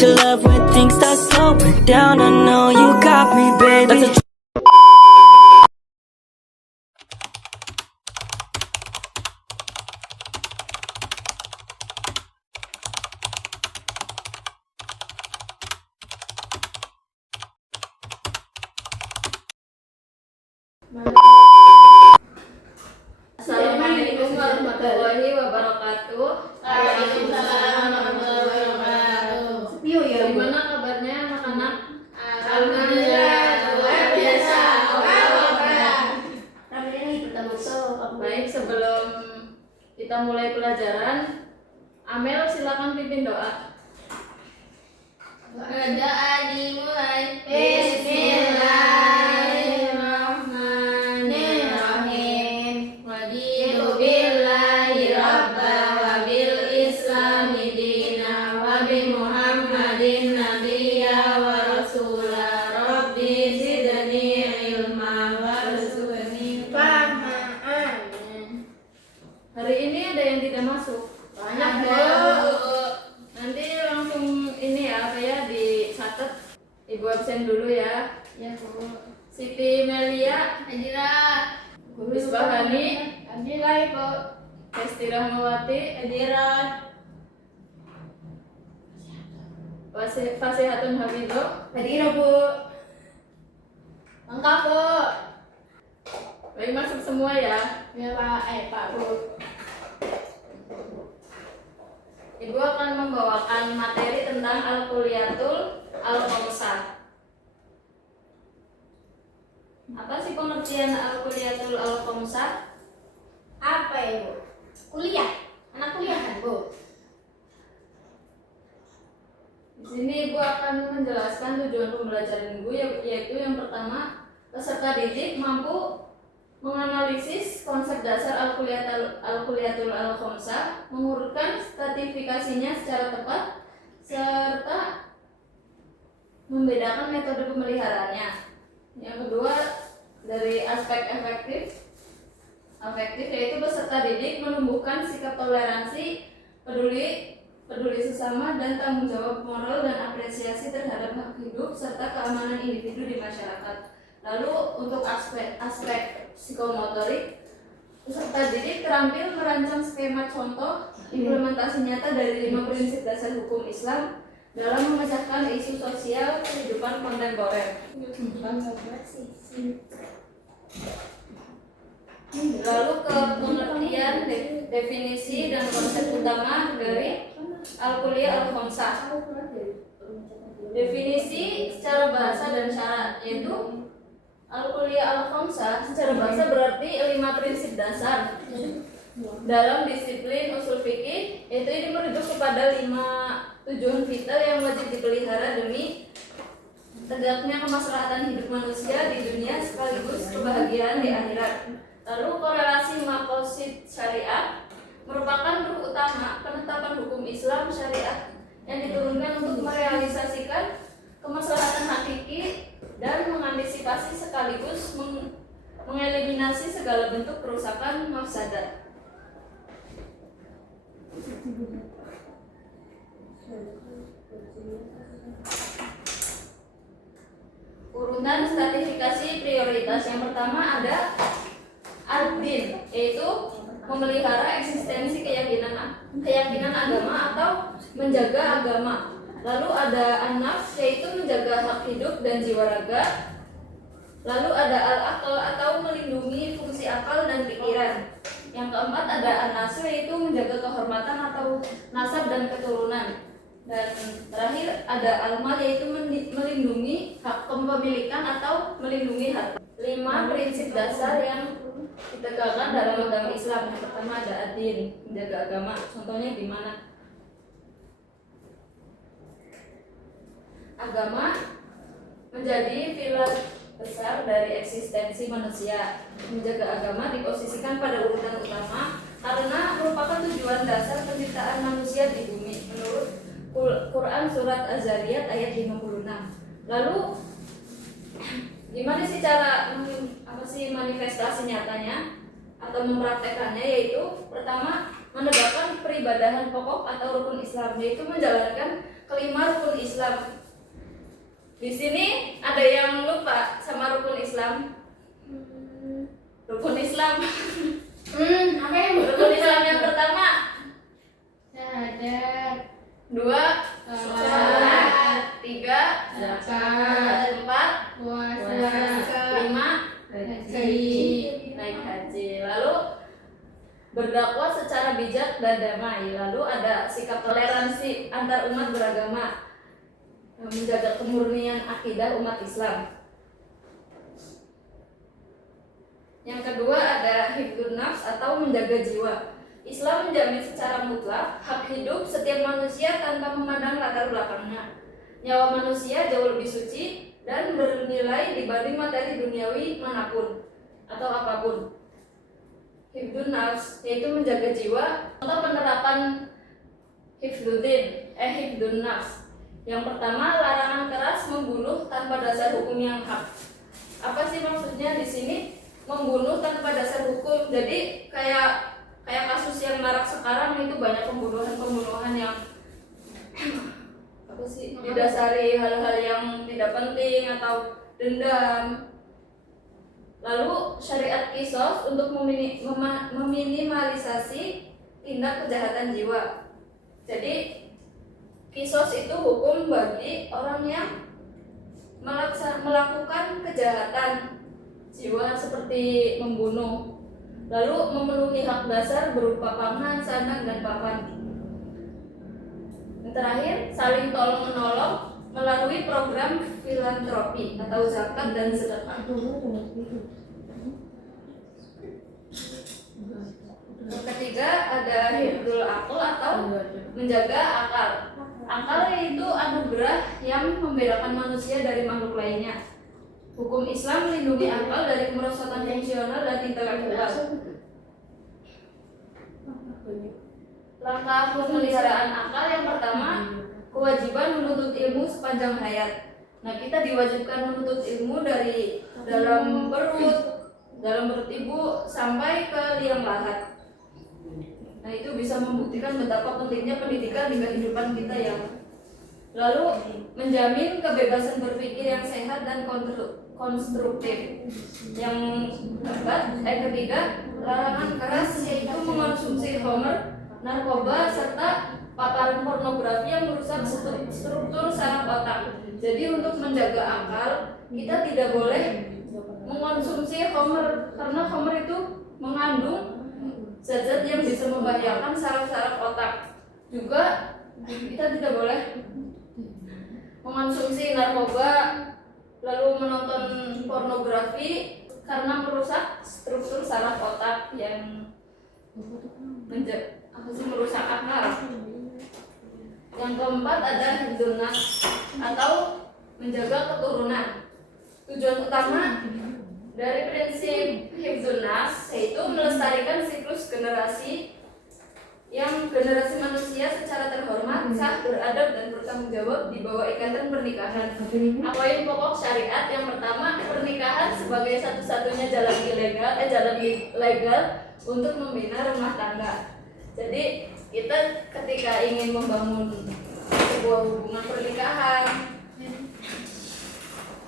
your love when things start slowing down. I know you got me, baby. Assalamualaikum warahmatullahi wabarakatuh. Waalaikumsalam warahmatullahi wabarakatuh. Gimana kabarnya anak-anak? Alhamdulillah luar biasa. Baik, sebelum kita mulai pelajaran, Amel silakan pimpin doa. Doa dimulai. Bismillahirrahmanirrahim. Raditu billahi rabba wa bil islami dina wa bi Muhammadin nabiyya wa rasula. Rabbi zidni ilma warzuqni fahma. Amin. Hari ini ada yang tidak masuk. Banyak Bu. Nanti langsung ini ya, dicatat. Ibu absen dulu ya. Ya Bu. Siti Melia, Adira. Misbahani, Adira Ibu. Hesti Rahmawati, Adira. Fasihatun Hafizoh. Adira Bu. Lengkap Bu. Baik, masuk semua ya. Ya Pak, Pak Bu. Ibu akan membawakan materi tentang Al-Kulliyatul Al-Khamsah. Apa sih pengertian Al-Kulliyatul Al-Khamsah? Apa ya Bu? Kuliah. Anak kuliah kan Bu? Di sini Ibu akan menjelaskan tujuan pembelajaran Ibu, yaitu yang pertama, peserta didik mampu menganalisis konsep dasar Al-Kulliyatul Al-Khamsah, mengurutkan stratifikasinya secara tepat, serta membedakan metode pemeliharaannya. Yang kedua, dari aspek afektif yaitu peserta didik menumbuhkan sikap toleransi, peduli sesama, dan tanggung jawab moral dan apresiasi terhadap hak hidup serta keamanan individu di masyarakat. Lalu untuk aspek psikomotorik, peserta didik terampil merancang skema contoh implementasi nyata dari 5 prinsip dasar hukum Islam dalam memecahkan isu sosial kehidupan kontemporer. Lalu ke pengertian, definisi dan konsep utama dari Al-Kulliyah Al-Khamsah. Definisi secara bahasa dan syarat, yaitu Al-Kulliyah Al-Khamsah secara bahasa berarti 5 prinsip dasar dalam disiplin usul fikih, yaitu ini merujuk kepada 5 tujuan vital yang wajib dipelihara demi tegaknya kemaslahatan hidup manusia di dunia sekaligus kebahagiaan di akhirat. Lalu korelasi maqasid syariat merupakan ruh utama penetapan hukum Islam syariat yang diturunkan untuk merealisasikan kemaslahatan hakiki dan mengantisipasi sekaligus mengeliminasi segala bentuk kerusakan mafsadat. Urutan stratifikasi prioritas yang pertama ada ad-din, yaitu memelihara eksistensi keyakinan agama atau menjaga agama. Lalu ada an-nafs, yaitu menjaga hak hidup dan jiwa raga. Lalu ada al-aql atau melindungi fungsi akal dan pikiran. Yang keempat ada an-nasl, yaitu menjaga kehormatan atau nasab dan keturunan. Dan terakhir ada al-mal, yaitu melindungi hak kepemilikan atau melindungi harta. 5 prinsip dasar yang ditegakkan dalam agama Islam. Yang pertama ada ad-din, menjaga agama. Contohnya gimana? Agama menjadi pilar besar dari eksistensi manusia. Menjaga agama diposisikan pada urutan utama karena merupakan tujuan dasar penciptaan manusia di bumi menurut Quran surat Az-Zariyat ayat 56. Lalu gimana sih cara manifestasi nyatanya atau mempraktekannya, yaitu pertama menegakkan peribadahan pokok atau rukun Islam, yaitu menjalankan kelima rukun Islam Di sini ada yang lupa sama rukun Islam. Rukun Islam. Apa yang Rukun Islam yang pertama, Syahadat. 2, Salat. 3, Zakat. 4, Puasa. 5, Haji. naik haji. Lalu berdakwah secara bijak dan damai. Lalu ada sikap toleransi antar umat beragama, menjaga kemurnian akidah umat Islam. Yang kedua ada hifdzun nafs atau menjaga jiwa. Islam menjamin secara mutlak hak hidup setiap manusia tanpa memandang latar belakangnya. Nyawa manusia jauh lebih suci dan bernilai dibanding materi duniawi manapun atau apapun. Hifdzun nafs yaitu menjaga jiwa. Contoh penerapan hifdzun nafs. Yang pertama, larangan keras membunuh tanpa dasar hukum yang hak. Apa sih maksudnya di sini? Membunuh tanpa dasar hukum. Jadi kayak kasus yang marak sekarang itu banyak pembunuhan yang apa sih, didasari hal-hal yang tidak penting atau dendam. Lalu syariat qisas untuk meminimalisasi tindak kejahatan jiwa. Jadi qisas itu hukum bagi orang yang melakukan kejahatan jiwa seperti membunuh, lalu memenuhi hak dasar berupa pangan, sandang, dan papan. Yang terakhir, saling tolong menolong melalui program filantropi atau zakat dan sedekah. Yang ketiga ada hifdzul aql atau menjaga akal. Akal yaitu anugerah yang membedakan manusia dari makhluk lainnya. Hukum Islam melindungi akal dari kemerosotan fungsional dan intelektual. Langkah pemeliharaan akal yang pertama, kewajiban menuntut ilmu sepanjang hayat. Nah, kita diwajibkan menuntut ilmu dari dalam perut ibu sampai ke liang lahat. Nah, itu bisa membuktikan betapa pentingnya pendidikan di kehidupan kita yang lalu menjamin kebebasan berpikir yang sehat dan konstruktif. Yang ketiga, larangan keras yaitu mengonsumsi khamr, narkoba serta paparan pornografi yang merusak struktur saraf otak. Jadi untuk menjaga akal, kita tidak boleh mengonsumsi khamr karena khamr itu mengandung zat-zat yang bisa membahayakan saraf-saraf otak. Juga kita tidak boleh mengonsumsi narkoba lalu menonton pornografi karena merusak struktur saraf otak yang merusak akal. Yang keempat ada hifdzun nafs atau menjaga keturunan. Tujuan utama dari prinsip hifdzun nafs yaitu melestarikan siklus generasi manusia secara terhormat, sah, beradab, dan bertanggung jawab di bawah ikatan pernikahan. Poin pokok syariat yang pertama, pernikahan sebagai satu-satunya jalan legal untuk membina rumah tangga. Jadi kita ketika ingin membangun sebuah hubungan pernikahan,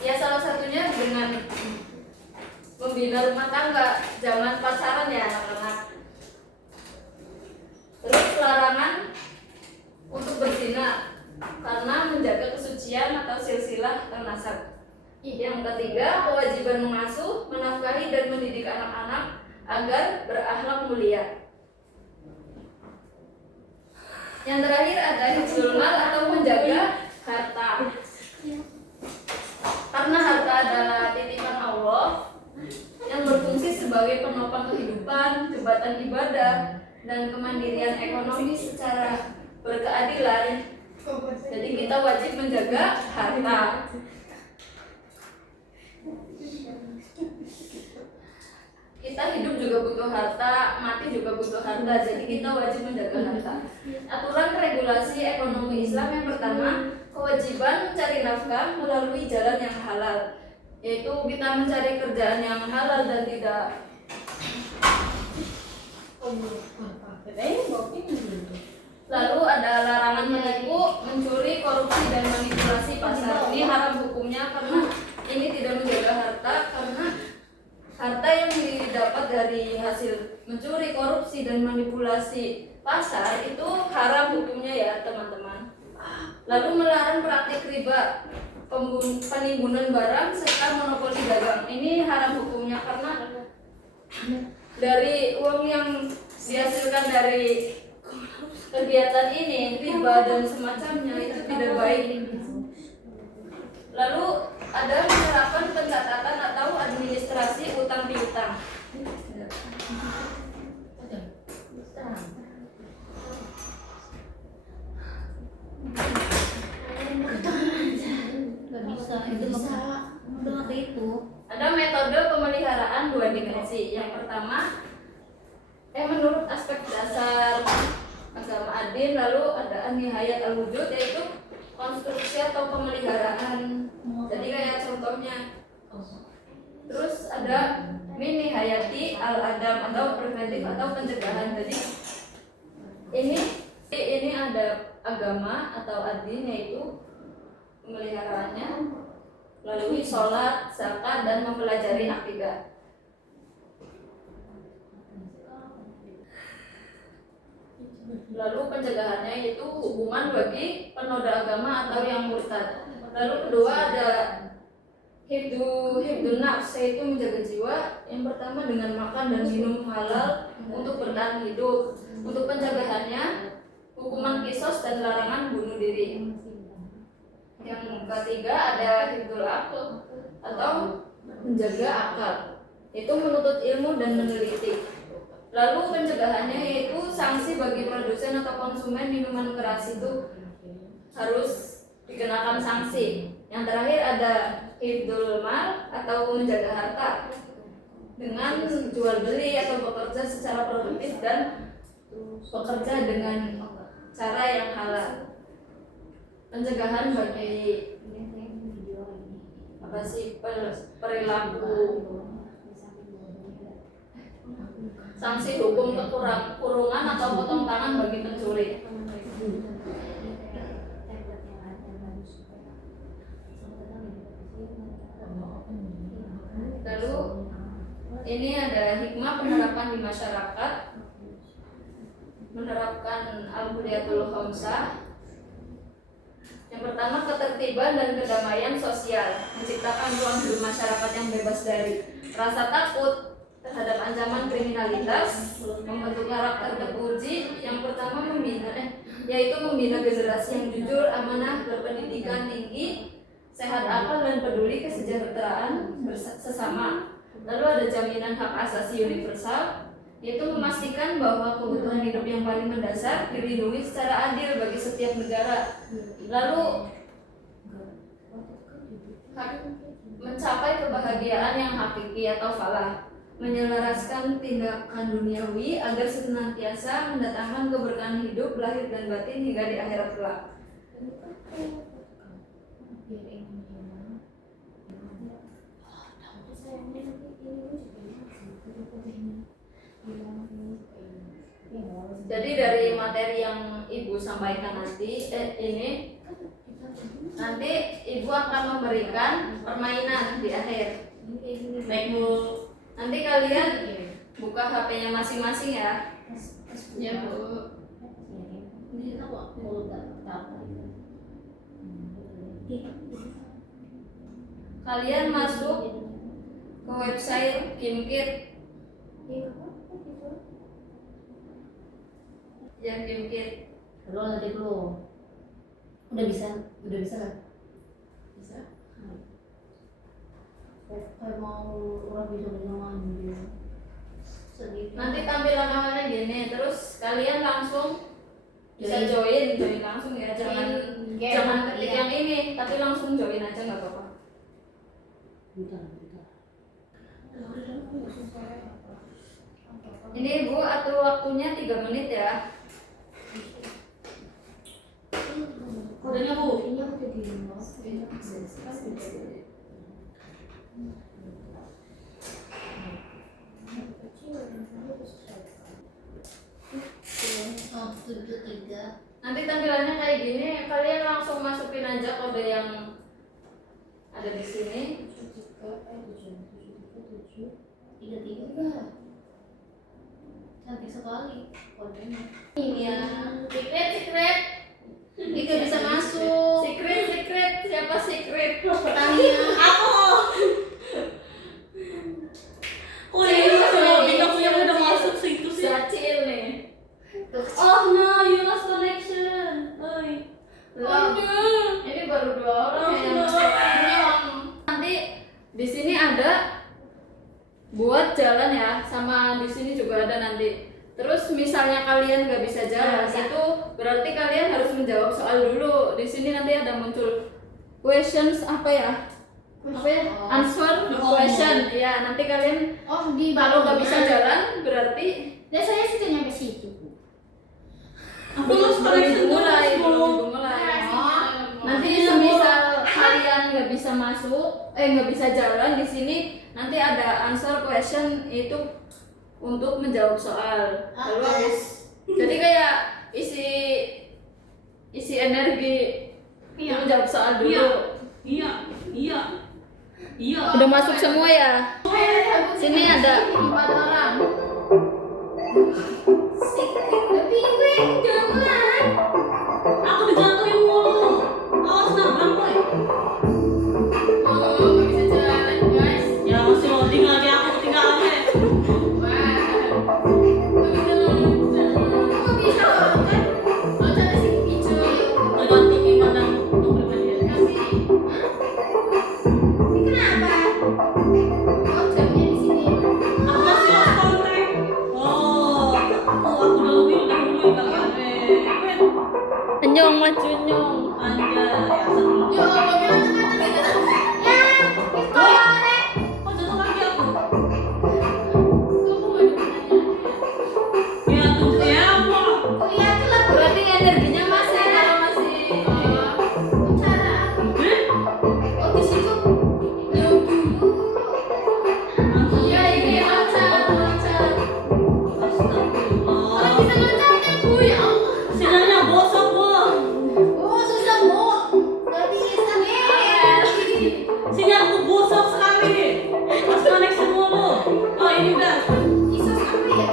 ya salah satunya dengan membina rumah tangga, jangan pacaran ya anak-anak. Terus larangan untuk berzina karena menjaga kesucian atau silsilah nasab. Yang ketiga, kewajiban mengasuh, menafkahi, dan mendidik anak-anak agar berakhlak mulia. Yang terakhir ada hifdzul mal atau menjaga harta. Karena harta adalah titipan Allah yang berfungsi sebagai penopang kehidupan, jembatan ibadah, dan kemandirian ekonomi secara berkeadilan. Jadi kita wajib menjaga harta. Kita hidup juga butuh harta, mati juga butuh harta. Jadi kita wajib menjaga harta. Aturan regulasi ekonomi Islam yang pertama, kewajiban mencari nafkah melalui jalan yang halal, yaitu kita mencari kerjaan yang halal dan tidak lalu ada larangan menipu, mencuri, korupsi, dan manipulasi pasar. Ini haram hukum didapat dari hasil mencuri, korupsi, dan manipulasi pasar itu haram hukumnya ya teman-teman. Lalu melarang praktik riba, penimbunan barang, serta monopoli dagang. Ini haram hukumnya karena dari uang yang dihasilkan dari kegiatan ini, riba dan semacamnya itu tidak baik. Lalu ada penerapan pencatatan atau administrasi utang piutang. Gak bisa, itu bisa. Udah itu. Ada metode pemeliharaan dua dimensi. Yang pertama, menurut aspek dasar agama adin, lalu ada nihayat al-wujud, yaitu konstruksi atau pemeliharaan. Jadi kayak contohnya. Terus ada min nihayati al-adam atau preventif atau pencegahan. Jadi ini ada agama atau adin, yaitu pemeliharaannya melalui sholat, zakat, dan mempelajari akidah. Lalu pencegahannya yaitu hukuman bagi penoda agama atau yang murtad. Lalu kedua ada hifdun nafs, yaitu menjaga jiwa. Yang pertama dengan makan dan minum halal untuk bertahan hidup. Untuk pencegahannya hukuman kisos dan larangan bunuh diri. Yang ketiga ada hifdul aql atau menjaga akal, itu menuntut ilmu dan meneliti. Lalu pencegahannya yaitu sanksi bagi produsen atau konsumen minuman keras, itu harus dikenakan sanksi. Yang terakhir ada hifdul mal atau menjaga harta dengan jual beli atau bekerja secara produktif dan bekerja dengan cara yang halal. Pencegahan bagi perilaku, sanksi hukum kurungan atau potong tangan bagi pencuri. Lalu ini ada hikmah penerapan di masyarakat, menerapkan al-qudiyatul khamsah. Yang pertama, ketertiban dan kedamaian sosial, menciptakan ruang hidup masyarakat yang bebas dari rasa takut terhadap ancaman kriminalitas, membentuk karakter terpuji. Yang pertama yaitu membina generasi yang jujur, amanah, berpendidikan tinggi, sehat akal, dan peduli kesejahteraan sesama. Lalu ada jaminan hak asasi universal, yaitu memastikan bahwa kebutuhan hidup yang paling mendasar dilindungi secara adil bagi setiap negara. Lalu mencapai kebahagiaan yang hakiki atau falah, menyelaraskan tindakan duniawi agar senantiasa mendatangkan keberkahan hidup lahir dan batin hingga di akhirat kelak. Jadi dari materi yang Ibu sampaikan nanti nanti Ibu akan memberikan permainan di akhir. Baik Bu. Nanti kalian buka HP-nya masing-masing ya. Ya Bu. Kalian masuk ke website Gimkit. Ya Gimkit. Belum nanti belum. Udah bisa kan? Bisa. Kayak mau orang bisa bermain gitu. Nanti tampilan awalnya gini, terus kalian langsung bisa join langsung ya, jangan ketik yang ini, tapi langsung join aja nggak apa-apa. Ini Bu atur waktunya 3 menit ya. Kodenya Bu. Ini aku jadi Nanti tampilannya kayak gini, kalian langsung masukin aja kode yang ada di sini. 3 enggak. Cantik sekali. Kodenya. Iya. Secret. Ini gak bisa masuk. Secret. Siapa secret? Tanya. Aku. Oh iya, bintang yang udah masuk situ sih. Sacil nih. Oh no, you lost connection. Oi. Belum. Ini baru 2 orang yang nanti di sini ada buat jalan ya, sama di sini juga ada nanti. Terus misalnya kalian nggak bisa jalan, itu berarti kalian harus menjawab soal dulu. Di sini nanti ada muncul questions apa ya? Answer the question. Ya, nanti kalian kalau nggak bisa jalan berarti saya sudah nyampe situ. Aku lost connection mulai. terus. Nanti semisal kalian nggak bisa masuk, nggak bisa jalan di sini, nanti ada answer question itu untuk menjawab soal. Lalu harus jadi kayak isi energi menjawab soal dulu. Iya. Udah masuk semua ya? Sini ada 4 orang. Tapi gue jangan. Aku dijatuhin mulu. Awas nabrak boy. Nggak bisa jalan guys. Ya masih loading lagi, aku ketinggalan deh. Kok bisa kan? Oh, ada sih hijau. Tergantung gimana kepribadiannya. Ini kenapa? Oh, jamnya di sini. Aku masih lost contact. Oh, aku udah lebih dulu kalian. Nyong maju nyong. Anjay, asal. Ya Allah, jangan teman-teman. Ya, itu orek. Kok jatuh lagi aku? Kamu mau dimana? Ya tuh ya Allah. Lihat lah. Berarti energinya masih kalau masih Cara apa? Oh, di situ. ya ini lancar. Astagfirullah. Bisa loncat, Bu, ya Allah. Sinyalnya bosok, Bu. Oh, susah, Bu. Gak bisa, nih. Sinyalku bosok sekali. Lost connection mulu. Oh, ini udah. Bisa sampai ya?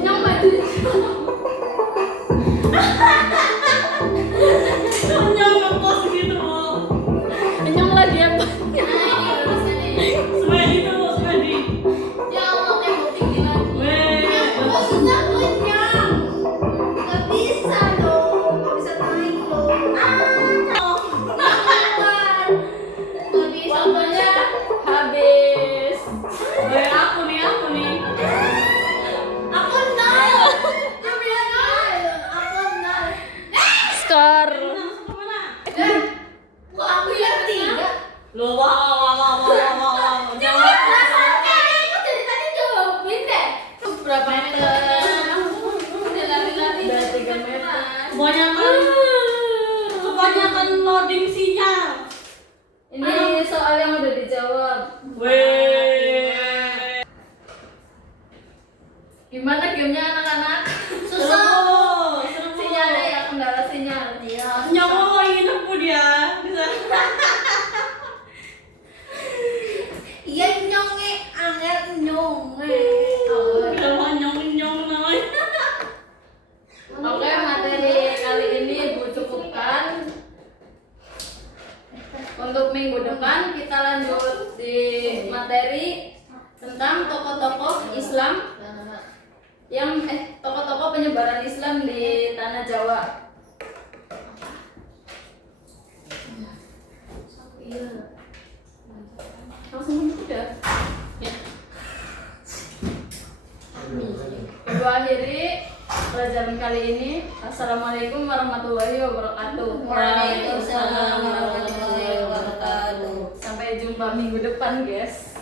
Nyong maju. Sinyal ngepost gitu, Bu. Nyong lagi apa? Nah, ini bisa nih. Semedi tuh, Bu, semedi. Ya Allah, tembok tinggi lagi. Weh. Oh, susah kenyang. Gak bisa dong. Gak bisa naik dong. Gak bisa. Waktunya habis. Weh, aku nih. Aku nol. Dia bilang nol. Aku nol. Skor. Menang sama mana? Kok aku yang 3? Loh, wow. Jawab. Aku dari tadi jawabin deh. Berapa meter? Udah lari-lari. Udah 3 meter. Kebanyakan loading sinyal. Ini soal yang udah dijawab. Weh. Gimana gamenya anak-anak? Susah. Seru. Sinyalnya ya, kendala sinyal. Iya. Nyawa mau ingin aku dia. Bisa. Iya nyonge, angel nyonge. Kenapa nyong namanya? Oke, materi kali ini Bu cukupkan. Untuk minggu depan kita lanjut di materi tentang tokoh-tokoh Islam yang tokoh-tokoh penyebaran Islam di tanah Jawa. Langsung udah. Ya. Ibu akhiri pelajaran kali ini. Assalamualaikum warahmatullahi wabarakatuh. Waalaikumsalam warahmatullahi wabarakatuh. Sampai jumpa minggu depan, guys.